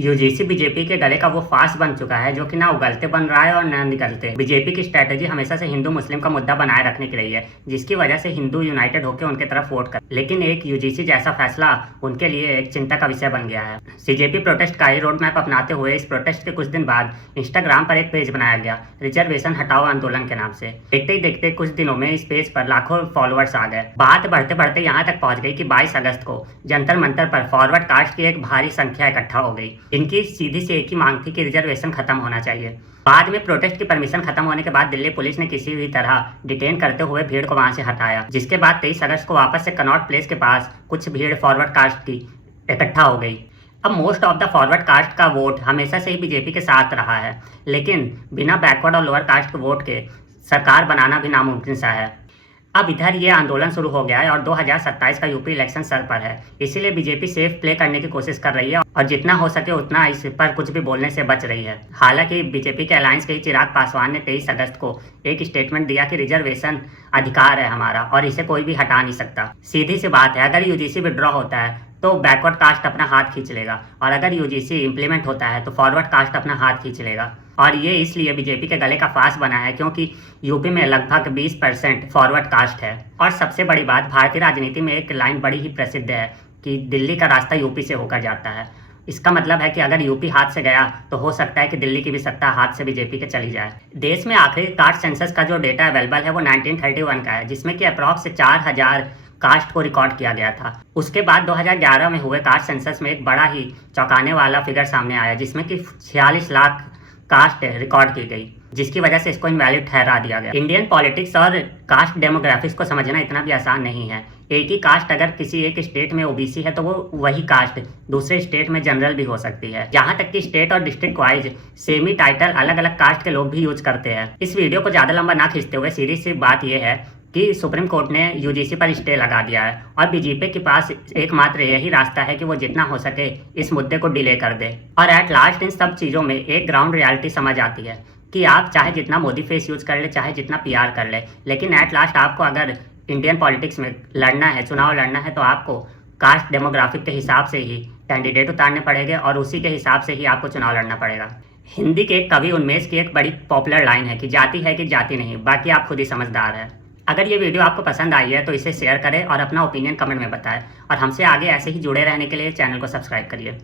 UGC BJP के गले का वो फांस बन चुका है जो कि ना उगलते बन रहा है और ना निकलते। बीजेपी की स्ट्रेटेजी हमेशा से हिंदू मुस्लिम का मुद्दा बनाए रखने की रही है, जिसकी वजह से हिंदू यूनाइटेड होकर उनके तरफ वोट कर। लेकिन एक यूजीसी जैसा फैसला उनके लिए एक चिंता का विषय बन गया है। सीजेपी प्रोटेस्ट का ही रोड मैप अपनाते हुए इस प्रोटेस्ट के कुछ दिन बाद इंस्टाग्राम पर एक पेज बनाया गया, रिजर्वेशन हटाओ आंदोलन के नाम से। देखते ही देखते कुछ दिनों में इस पेज पर लाखों फॉलोअर्स आ गए। बात बढ़ते बढ़ते यहाँ तक पहुंच गई कि 22 अगस्त को जंतर मंतर पर फॉरवर्ड कास्ट की एक भारी संख्या इकट्ठा हो गई। इनकी सीधी सी एक ही मांग थी कि रिजर्वेशन खत्म होना चाहिए। बाद में प्रोटेस्ट की परमिशन खत्म होने के बाद दिल्ली पुलिस ने किसी भी तरह डिटेन करते हुए भीड़ को वहां से हटाया, जिसके बाद 23 अगस्त को वापस से कनॉट प्लेस के पास कुछ भीड़ फॉरवर्ड कास्ट की इकट्ठा हो गई। अब most of the forward caste का वोट हमेशा से ही बीजेपी के साथ रहा है, लेकिन बिना बैकवर्ड और लोअर कास्ट के वोट के सरकार बनाना भी नामुमकिन सा है। अब इधर ये आंदोलन शुरू हो गया है और 2027 का यूपी इलेक्शन सर पर है, इसीलिए बीजेपी सेफ प्ले करने की कोशिश कर रही है और जितना हो सके उतना इस पर कुछ भी बोलने से बच रही है। हालांकि बीजेपी के अलायंस के ही चिराग पासवान ने 23 अगस्त को एक स्टेटमेंट दिया कि रिजर्वेशन अधिकार है हमारा और इसे कोई भी हटा नहीं सकता। सीधी सी बात है, अगर यूजीसी विड्रॉ होता है तो बैकवर्ड कास्ट अपना हाथ खींच लेगा और अगर यूजीसी इंप्लीमेंट होता है तो फॉरवर्ड कास्ट अपना हाथ खींच लेगा। और ये इसलिए बीजेपी के गले का फांस बना है क्योंकि यूपी में लगभग 20% फॉरवर्ड कास्ट है। और सबसे बड़ी बात, भारतीय राजनीति में एक लाइन बड़ी ही प्रसिद्ध है कि दिल्ली का रास्ता यूपी से होकर जाता है। इसका मतलब है कि अगर यूपी हाथ से गया तो हो सकता है कि दिल्ली की भी सत्ता हाथ से बीजेपी के चली जाए। देश में आखिरी कास्ट सेंसस का जो डेटा अवेलेबल है वो 1931 का है, जिसमें कि अप्रॉक्स 4000 कास्ट को रिकॉर्ड किया गया था। उसके बाद 2011 में हुए कास्ट सेंसस में एक बड़ा ही चौंकाने वाला फिगर सामने आया, जिसमें कि 46 लाख कास्ट रिकॉर्ड की गई, जिसकी वजह से इसको इनवैलिड ठहरा दिया गया। इंडियन पॉलिटिक्स और कास्ट डेमोग्राफिक्स को समझना इतना भी आसान नहीं है। एक ही कास्ट अगर किसी एक स्टेट में ओबीसी है तो वो वही कास्ट दूसरे स्टेट में जनरल भी हो सकती है। जहां तक कि स्टेट और डिस्ट्रिक्ट वाइज सेम ही टाइटल अलग अलग कास्ट के लोग भी यूज करते हैं। इस वीडियो को ज्यादा लंबा ना खींचते हुए सीधी सी बात यह है कि सुप्रीम कोर्ट ने यूजीसी पर स्टे लगा दिया है और बीजेपी के पास एकमात्र यही रास्ता है कि वो जितना हो सके इस मुद्दे को डिले कर दे। और एट लास्ट इन सब चीज़ों में एक ग्राउंड रियलिटी समझ आती है कि आप चाहे जितना मोदी फेस यूज कर ले, चाहे जितना पीआर कर ले, लेकिन एट लास्ट आपको अगर इंडियन पॉलिटिक्स में लड़ना है, चुनाव लड़ना है, तो आपको कास्ट डेमोग्राफिक के हिसाब से ही कैंडिडेट उतारने पड़ेंगे और उसी के हिसाब से ही आपको चुनाव लड़ना पड़ेगा। हिंदी के एक कवि उन्मेष की एक बड़ी पॉपुलर लाइन है कि जाति है कि जाति नहीं, बाकी आप खुद ही समझदार है। अगर ये वीडियो आपको पसंद आई है तो इसे शेयर करें और अपना ओपिनियन कमेंट में बताएं और हमसे आगे ऐसे ही जुड़े रहने के लिए चैनल को सब्सक्राइब करिए।